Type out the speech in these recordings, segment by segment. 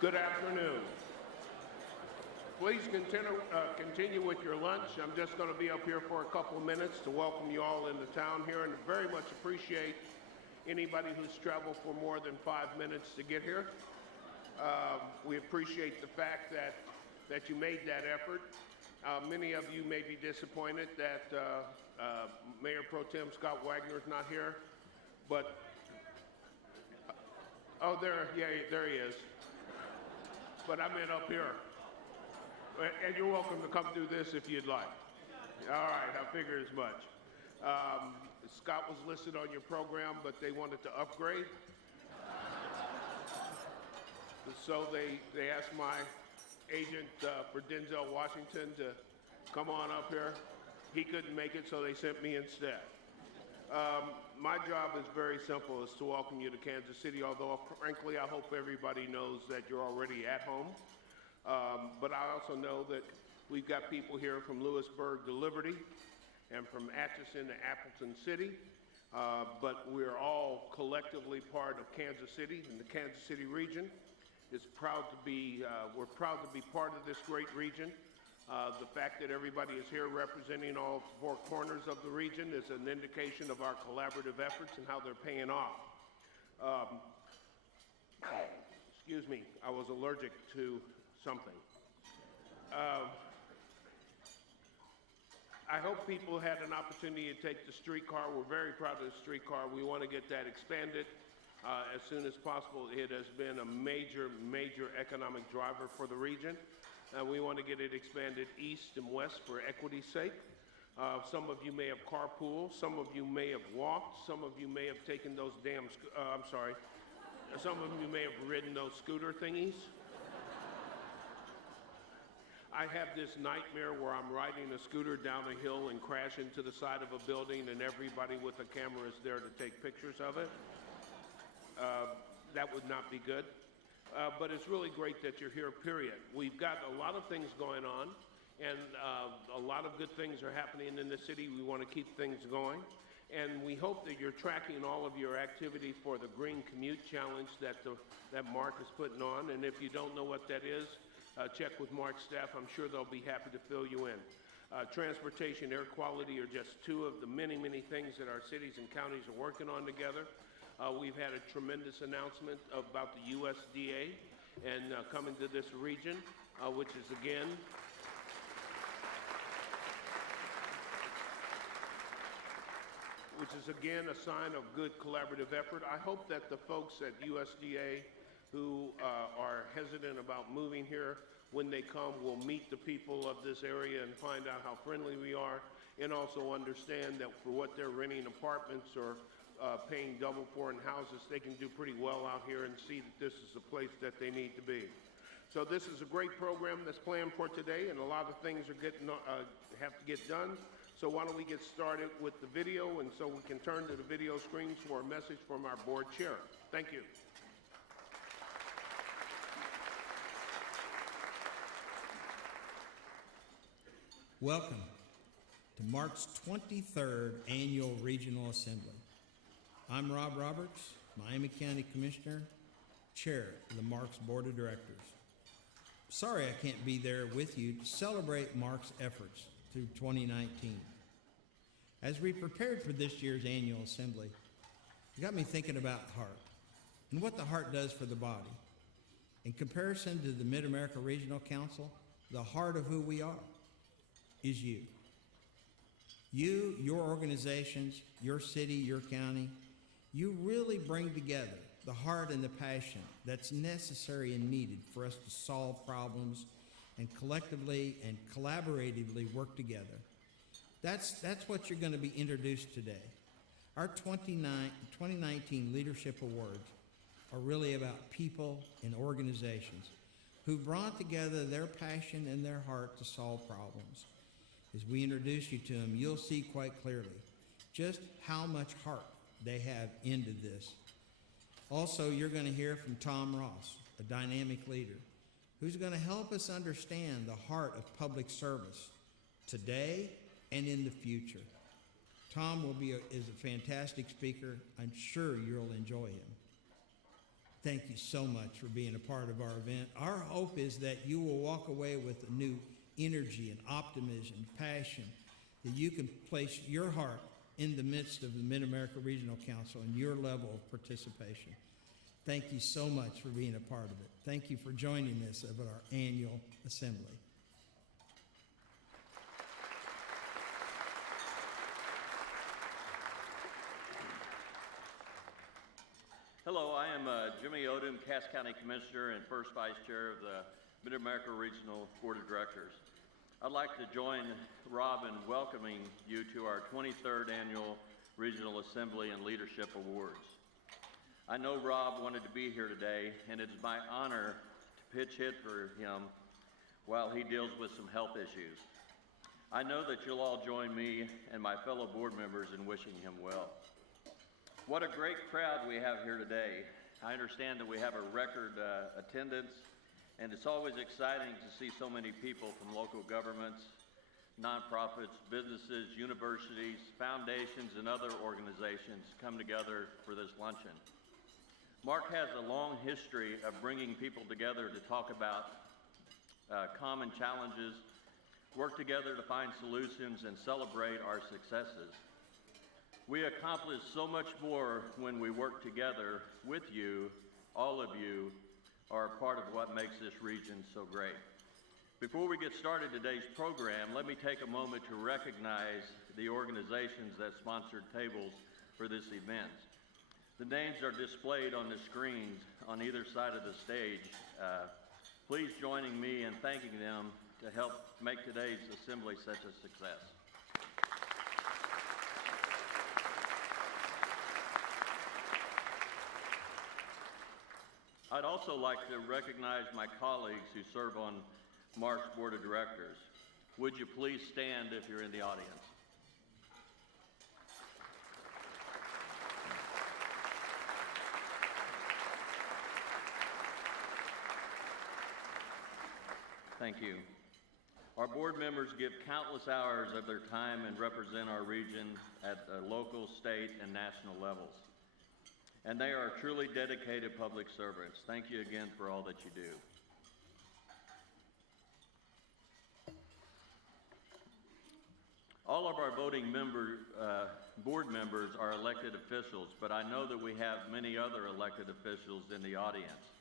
Good afternoon. Please continue with your lunch. I'm just going to be up here for a couple of minutes to welcome you all into town here, and very much appreciate anybody who's traveled for more than 5 minutes to get here. We appreciate the fact that you made that effort. Many of you may be disappointed that Mayor Pro Tem Scott Wagner is not here, but there he is. But I meant up here. And you're welcome to come do this if you'd like. All right, I figured as much. Scott was listed on your program, but they wanted to upgrade. So they asked my agent for Denzel Washington to come on up here. He couldn't make it, so they sent me instead. My job is very simple, is to welcome you to Kansas City, although frankly I hope everybody knows that you're already at home. But I also know that we've got people here from Lewisburg to Liberty and from Atchison to Appleton City, but we're all collectively part of Kansas City, and the Kansas City region is proud to be, we're proud to be part of this great region. The fact that everybody is here representing all four corners of the region is an indication of our collaborative efforts and how they're paying off. Excuse me, I was allergic to something. I hope people had an opportunity to take the streetcar. We're very proud of the streetcar. We want to get that expanded as soon as possible. It has been a major economic driver for the region. We want to get it expanded east and west for equity's sake. Some of you may have carpooled, some of you may have walked, some of you may have taken those some of you may have ridden those scooter thingies. I have this nightmare where I'm riding a scooter down a hill and crash into the side of a building and everybody with a camera is there to take pictures of it. That would not be good. But it's really great that you're here, period. We've got a lot of things going on, and a lot of good things are happening in the city. We want to keep things going, and we hope that you're tracking all of your activity for the Green Commute Challenge that MARC is putting on, and if you don't know what that is, check with MARC staff. I'm sure they'll be happy to fill you in. Transportation, air quality are just two of the many things that our cities and counties are working on together. We've had a tremendous announcement about the USDA and coming to this region, which is again a sign of good collaborative effort. I hope that the folks at USDA who are hesitant about moving here, when they come, will meet the people of this area and find out how friendly we are, and also understand that for what they're renting apartments or paying double for in houses, they can do pretty well out here and see that this is the place that they need to be. So this is a great program that's planned for today, and a lot of things are have to get done. So why don't we get started with the video, and so we can turn to the video screens for a message from our board chair. Thank you. Welcome to MARC's 23rd Annual Regional Assembly. I'm Rob Roberts, Miami County Commissioner, Chair of the MARC's Board of Directors. Sorry I can't be there with you to celebrate MARC's efforts through 2019. As we prepared for this year's Annual Assembly, it got me thinking about the heart and what the heart does for the body. In comparison to the Mid-America Regional Council, the heart of who we are is you. You, your organizations, your city, your county, you really bring together the heart and the passion that's necessary and needed for us to solve problems and collectively and collaboratively work together. That's what you're going to be introduced today. Our 2019 Leadership Awards are really about people and organizations who've brought together their passion and their heart to solve problems. As we introduce you to them, you'll see quite clearly just how much heart they have into this. Also, you're going to hear from Tom Ross, a dynamic leader, who's going to help us understand the heart of public service today and in the future. Tom is a fantastic speaker. I'm sure you'll enjoy him. Thank you so much for being a part of our event. Our hope is that you will walk away with a new energy and optimism, passion, that you can place your heart in the midst of the Mid-America Regional Council and your level of participation. Thank you so much for being a part of it. Thank you for joining us at our annual assembly. Hello, I am Jimmy Odom, Cass County Commissioner and First Vice Chair of the Mid-America Regional Board of Directors. I'd like to join Rob in welcoming you to our 23rd Annual Regional Assembly and Leadership Awards. I know Rob wanted to be here today, and it's my honor to pitch hit for him while he deals with some health issues. I know that you'll all join me and my fellow board members in wishing him well. What a great crowd we have here today. I understand that we have a record attendance, and it's always exciting to see so many people from local governments, nonprofits, businesses, universities, foundations, and other organizations come together for this luncheon. MARC has a long history of bringing people together to talk about common challenges, work together to find solutions, and celebrate our successes. We accomplish so much more when we work together with you. All of you are a part of what makes this region so great. Before we get started today's program, let me take a moment to recognize the organizations that sponsored tables for this event. The names are displayed on the screens on either side of the stage. Please join me in thanking them to help make today's assembly such a success. I'd also like to recognize my colleagues who serve on MARC's Board of Directors. Would you please stand if you're in the audience? Thank you. Our board members give countless hours of their time and represent our region at the local, state, and national levels. And they are truly dedicated public servants. Thank you again for all that you do. All of our voting board members are elected officials, but I know that we have many other elected officials in the audience,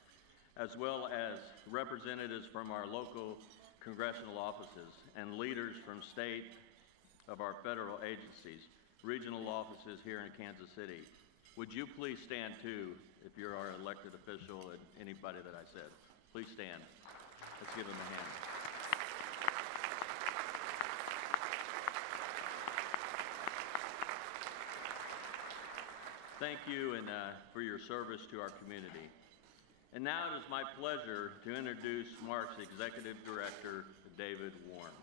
as well as representatives from our local congressional offices and leaders from state of our federal agencies, regional offices here in Kansas City. Would you please stand too if you're our elected official and anybody that I said? Please stand. Let's give them a hand. Thank you and for your service to our community. And now it is my pleasure to introduce MARC's Executive Director, David Warren.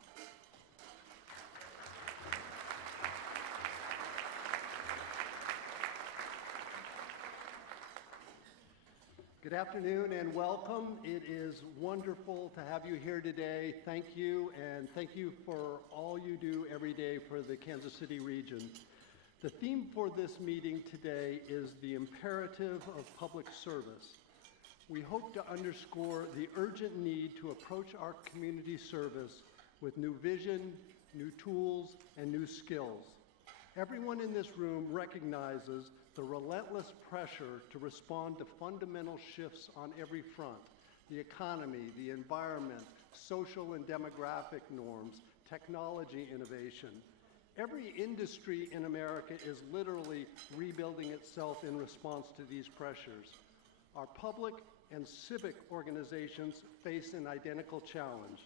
Good afternoon and welcome. It is wonderful to have you here today. Thank you, and thank you for all you do every day for the Kansas City region. The theme for this meeting today is the imperative of public service. We hope to underscore the urgent need to approach our community service with new vision, new tools, and new skills. Everyone in this room recognizes the relentless pressure to respond to fundamental shifts on every front: the economy, the environment, social and demographic norms, technology innovation. Every industry in America is literally rebuilding itself in response to these pressures. Our public and civic organizations face an identical challenge.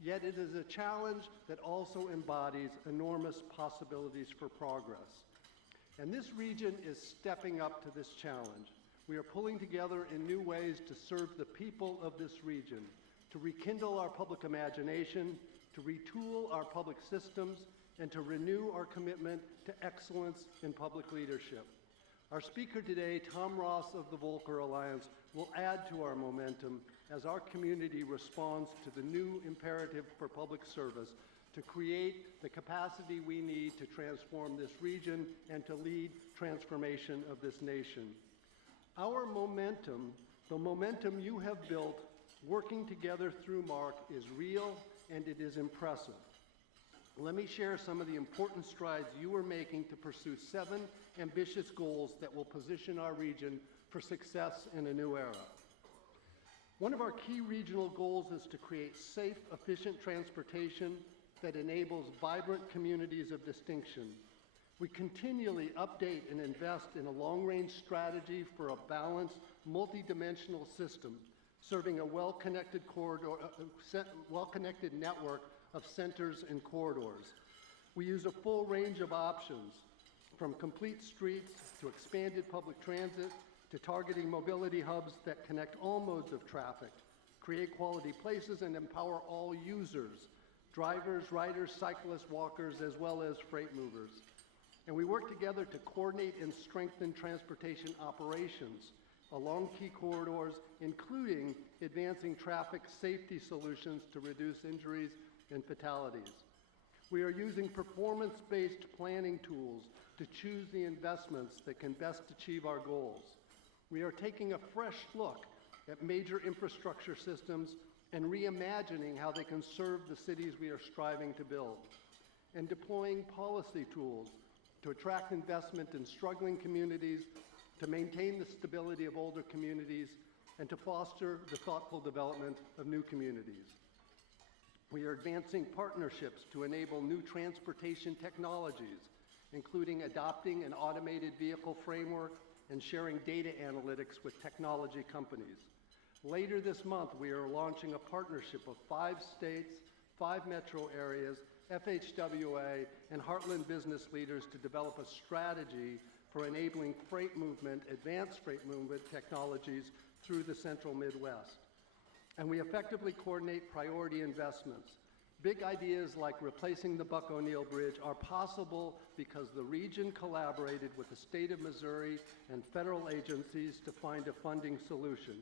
Yet it is a challenge that also embodies enormous possibilities for progress. And this region is stepping up to this challenge. We are pulling together in new ways to serve the people of this region, to rekindle our public imagination, to retool our public systems, and to renew our commitment to excellence in public leadership. Our speaker today, Tom Ross of the Volcker Alliance, will add to our momentum as our community responds to the new imperative for public service to create the capacity we need to transform this region and to lead transformation of this nation. Our momentum The momentum you have built working together through MARC is real and it is impressive. Let me share some of the important strides you are making to pursue 7 ambitious goals that will position our region for success in a new era. One of our key regional goals is to create safe, efficient transportation that enables vibrant communities of distinction. We continually update and invest in a long-range strategy for a balanced, multi-dimensional system, serving a well-connected network of centers and corridors. We use a full range of options, from complete streets to expanded public transit to targeting mobility hubs that connect all modes of traffic, create quality places, and empower all users, drivers, riders, cyclists, walkers, as well as freight movers. And we work together to coordinate and strengthen transportation operations along key corridors, including advancing traffic safety solutions to reduce injuries and fatalities. We are using performance-based planning tools to choose the investments that can best achieve our goals. We are taking a fresh look at major infrastructure systems and reimagining how they can serve the cities we are striving to build, and deploying policy tools to attract investment in struggling communities, to maintain the stability of older communities, and to foster the thoughtful development of new communities. We are advancing partnerships to enable new transportation technologies, including adopting an automated vehicle framework and sharing data analytics with technology companies. Later this month, we are launching a partnership of 5 states, 5 metro areas, FHWA, and Heartland business leaders to develop a strategy for enabling freight movement, advanced freight movement technologies through the central Midwest. And we effectively coordinate priority investments. Big ideas like replacing the Buck O'Neill Bridge are possible because the region collaborated with the state of Missouri and federal agencies to find a funding solution,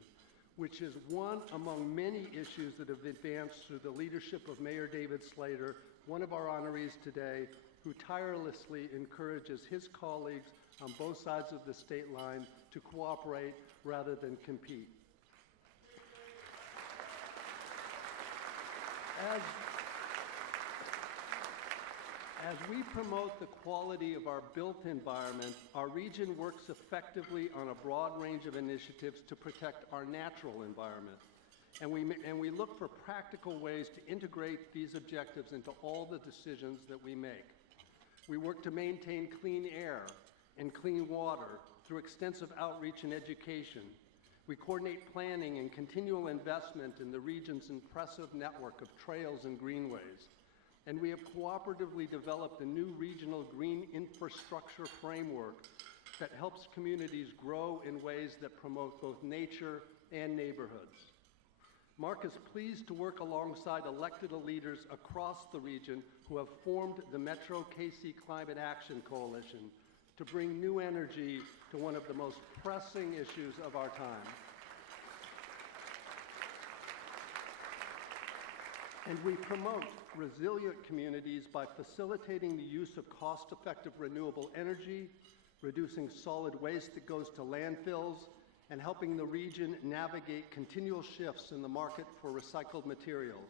which is one among many issues that have advanced through the leadership of Mayor David Slater, one of our honorees today, who tirelessly encourages his colleagues on both sides of the state line to cooperate rather than compete. As we promote the quality of our built environment, our region works effectively on a broad range of initiatives to protect our natural environment. And we look for practical ways to integrate these objectives into all the decisions that we make. We work to maintain clean air and clean water through extensive outreach and education. We coordinate planning and continual investment in the region's impressive network of trails and greenways. And we have cooperatively developed a new regional green infrastructure framework that helps communities grow in ways that promote both nature and neighborhoods. MARC is pleased to work alongside elected leaders across the region who have formed the Metro KC Climate Action Coalition to bring new energy to one of the most pressing issues of our time. And we promote resilient communities by facilitating the use of cost-effective renewable energy, reducing solid waste that goes to landfills, and helping the region navigate continual shifts in the market for recycled materials,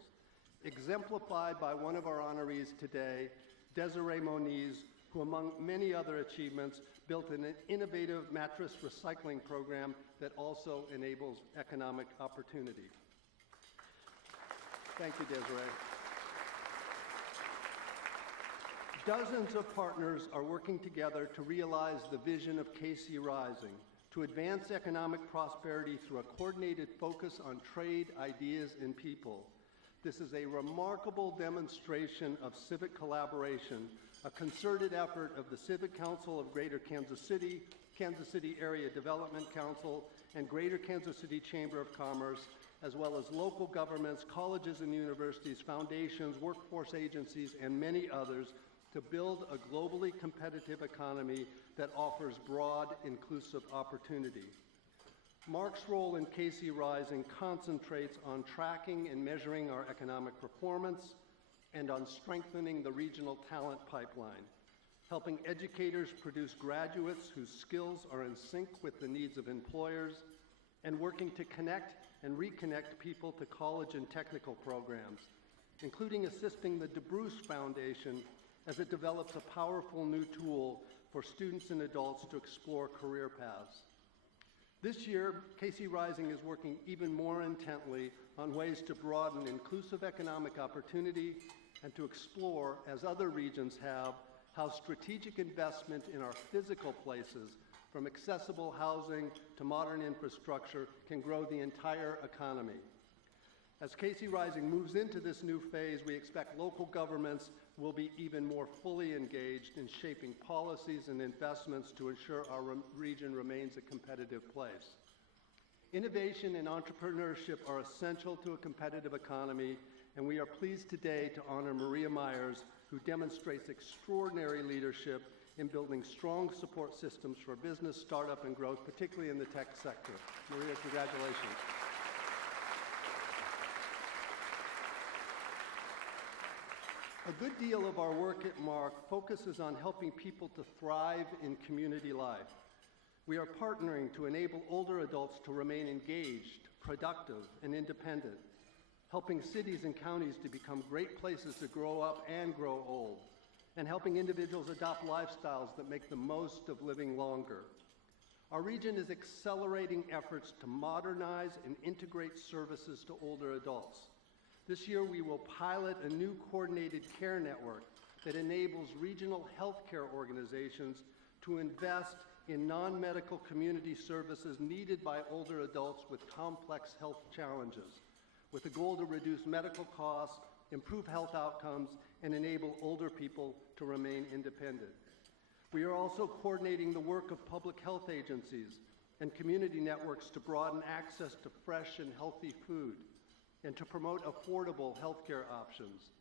exemplified by one of our honorees today, Desiree Moniz, who among many other achievements built an innovative mattress recycling program that also enables economic opportunity. Thank you, Desiree. Dozens of partners are working together to realize the vision of KC Rising, to advance economic prosperity through a coordinated focus on trade, ideas, and people. This is a remarkable demonstration of civic collaboration, a concerted effort of the Civic Council of Greater Kansas City, Kansas City Area Development Council, and Greater Kansas City Chamber of Commerce, as well as local governments, colleges and universities, foundations, workforce agencies, and many others to build a globally competitive economy that offers broad, inclusive opportunity. MARC's role in KC Rising concentrates on tracking and measuring our economic performance and on strengthening the regional talent pipeline, helping educators produce graduates whose skills are in sync with the needs of employers, and working to connect and reconnect people to college and technical programs, including assisting the DeBruce Foundation as it develops a powerful new tool for students and adults to explore career paths. This year, KC Rising is working even more intently on ways to broaden inclusive economic opportunity and to explore, as other regions have, how strategic investment in our physical places, from accessible housing to modern infrastructure, can grow the entire economy. As KC Rising moves into this new phase, we expect local governments will be even more fully engaged in shaping policies and investments to ensure our region remains a competitive place. Innovation and entrepreneurship are essential to a competitive economy, and we are pleased today to honor Maria Myers, who demonstrates extraordinary leadership in building strong support systems for business, startup, and growth, particularly in the tech sector. Maria, congratulations. A good deal of our work at MARC focuses on helping people to thrive in community life. We are partnering to enable older adults to remain engaged, productive, and independent, helping cities and counties to become great places to grow up and grow old, and helping individuals adopt lifestyles that make the most of living longer. Our region is accelerating efforts to modernize and integrate services to older adults. This year, we will pilot a new coordinated care network that enables regional healthcare organizations to invest in non-medical community services needed by older adults with complex health challenges, with the goal to reduce medical costs, improve health outcomes, and enable older people to remain independent. We are also coordinating the work of public health agencies and community networks to broaden access to fresh and healthy food, and to promote affordable healthcare options,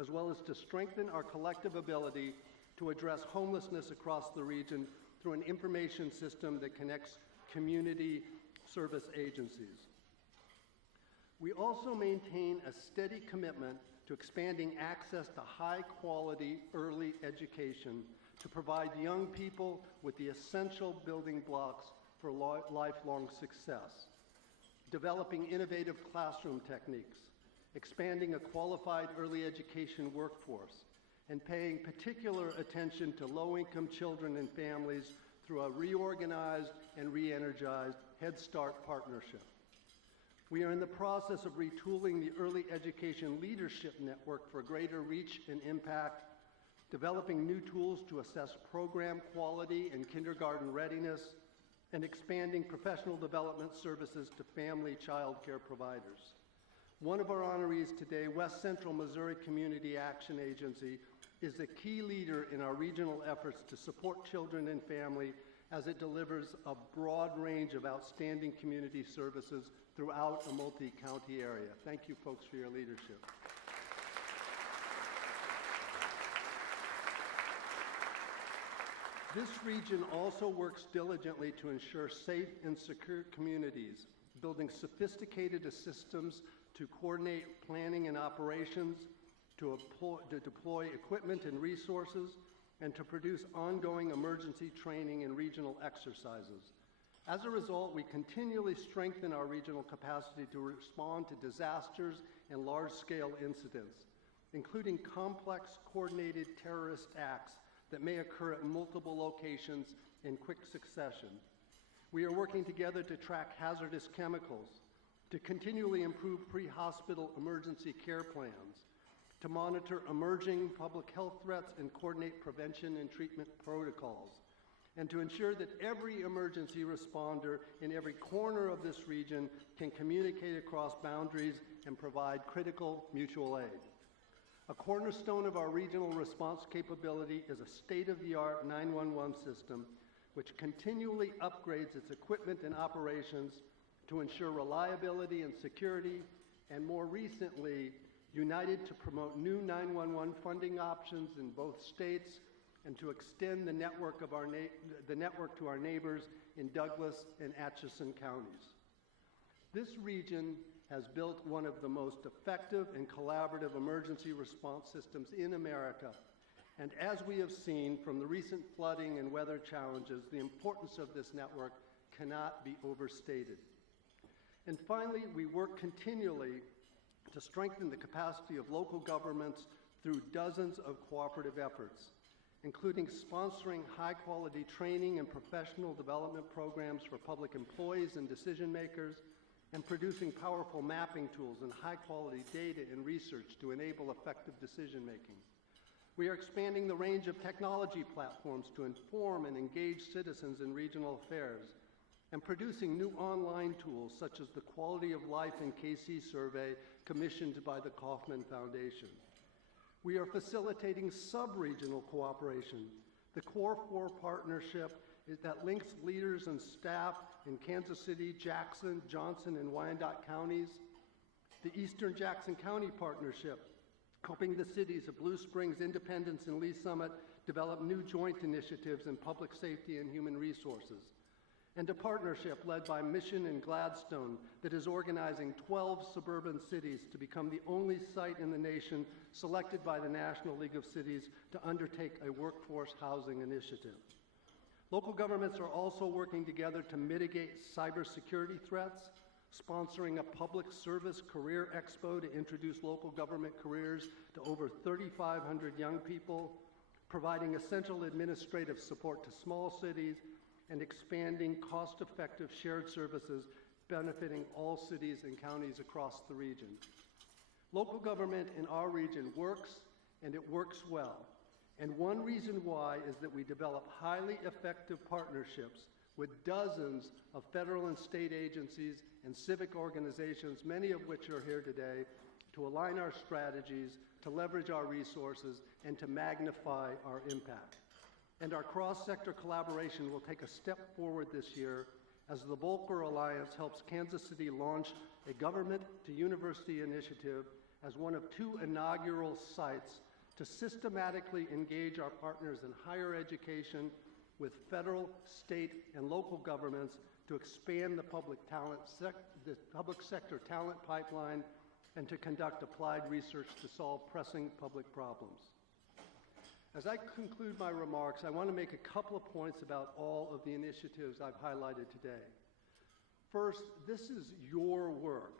as well as to strengthen our collective ability to address homelessness across the region through an information system that connects community service agencies. We also maintain a steady commitment to expanding access to high-quality early education to provide young people with the essential building blocks for lifelong success. Developing innovative classroom techniques, expanding a qualified early education workforce, and paying particular attention to low-income children and families through a reorganized and re-energized Head Start partnership. We are in the process of retooling the Early Education Leadership Network for greater reach and impact, developing new tools to assess program quality and kindergarten readiness, and expanding professional development services to family child care providers. One of our honorees today, West Central Missouri Community Action Agency, is a key leader in our regional efforts to support children and family as it delivers a broad range of outstanding community services throughout a multi-county area. Thank you, folks, for your leadership. This region also works diligently to ensure safe and secure communities, building sophisticated systems to coordinate planning and operations, to deploy equipment and resources, and to produce ongoing emergency training and regional exercises. As a result, we continually strengthen our regional capacity to respond to disasters and large-scale incidents, including complex coordinated terrorist acts that may occur at multiple locations in quick succession. We are working together to track hazardous chemicals, to continually improve pre-hospital emergency care plans, to monitor emerging public health threats and coordinate prevention and treatment protocols, and to ensure that every emergency responder in every corner of this region can communicate across boundaries and provide critical mutual aid. A cornerstone of our regional response capability is a state-of-the-art 911 system which continually upgrades its equipment and operations to ensure reliability and security, and more recently, united to promote new 911 funding options in both states and to extend the network to our neighbors in Douglas and Atchison counties. This region has built one of the most effective and collaborative emergency response systems in America. And as we have seen from the recent flooding and weather challenges, the importance of this network cannot be overstated. And finally, we work continually to strengthen the capacity of local governments through dozens of cooperative efforts, including sponsoring high-quality training and professional development programs for public employees and decision makers, and producing powerful mapping tools and high-quality data and research to enable effective decision-making. We are expanding the range of technology platforms to inform and engage citizens in regional affairs, and producing new online tools such as the Quality of Life in KC survey commissioned by the Kauffman Foundation. We are facilitating sub-regional cooperation. The Core 4 partnership that links leaders and staff in Kansas City, Jackson, Johnson, and Wyandotte counties. The Eastern Jackson County Partnership, helping the cities of Blue Springs, Independence, and Lee Summit develop new joint initiatives in public safety and human resources. And a partnership led by Mission and Gladstone that is organizing 12 suburban cities to become the only site in the nation selected by the National League of Cities to undertake a workforce housing initiative. Local governments are also working together to mitigate cybersecurity threats, sponsoring a public service career expo to introduce local government careers to over 3,500 young people, providing essential administrative support to small cities, and expanding cost-effective shared services benefiting all cities and counties across the region. Local government in our region works, and it works well. And one reason why is that we develop highly effective partnerships with dozens of federal and state agencies and civic organizations, many of which are here today, to align our strategies, to leverage our resources, and to magnify our impact. And our cross-sector collaboration will take a step forward this year as the Volcker Alliance helps Kansas City launch a government-to-university initiative as one of 2 inaugural sites to systematically engage our partners in higher education with federal, state, and local governments to expand the public sector talent pipeline and to conduct applied research to solve pressing public problems. As I conclude my remarks, I want to make a couple of points about all of the initiatives I've highlighted today. First, this is your work.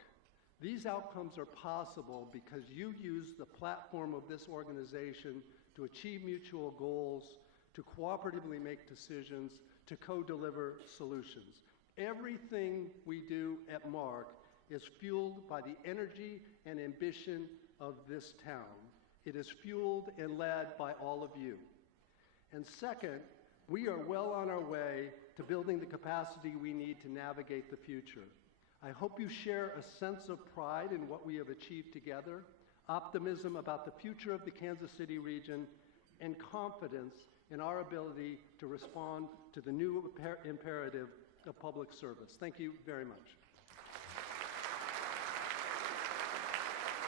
These outcomes are possible because you use the platform of this organization to achieve mutual goals, to cooperatively make decisions, to co-deliver solutions. Everything we do at MARC is fueled by the energy and ambition of this town. It is fueled and led by all of you. And second, we are well on our way to building the capacity we need to navigate the future. I hope you share a sense of pride in what we have achieved together, optimism about the future of the Kansas City region, and confidence in our ability to respond to the new imperative of public service. Thank you very much.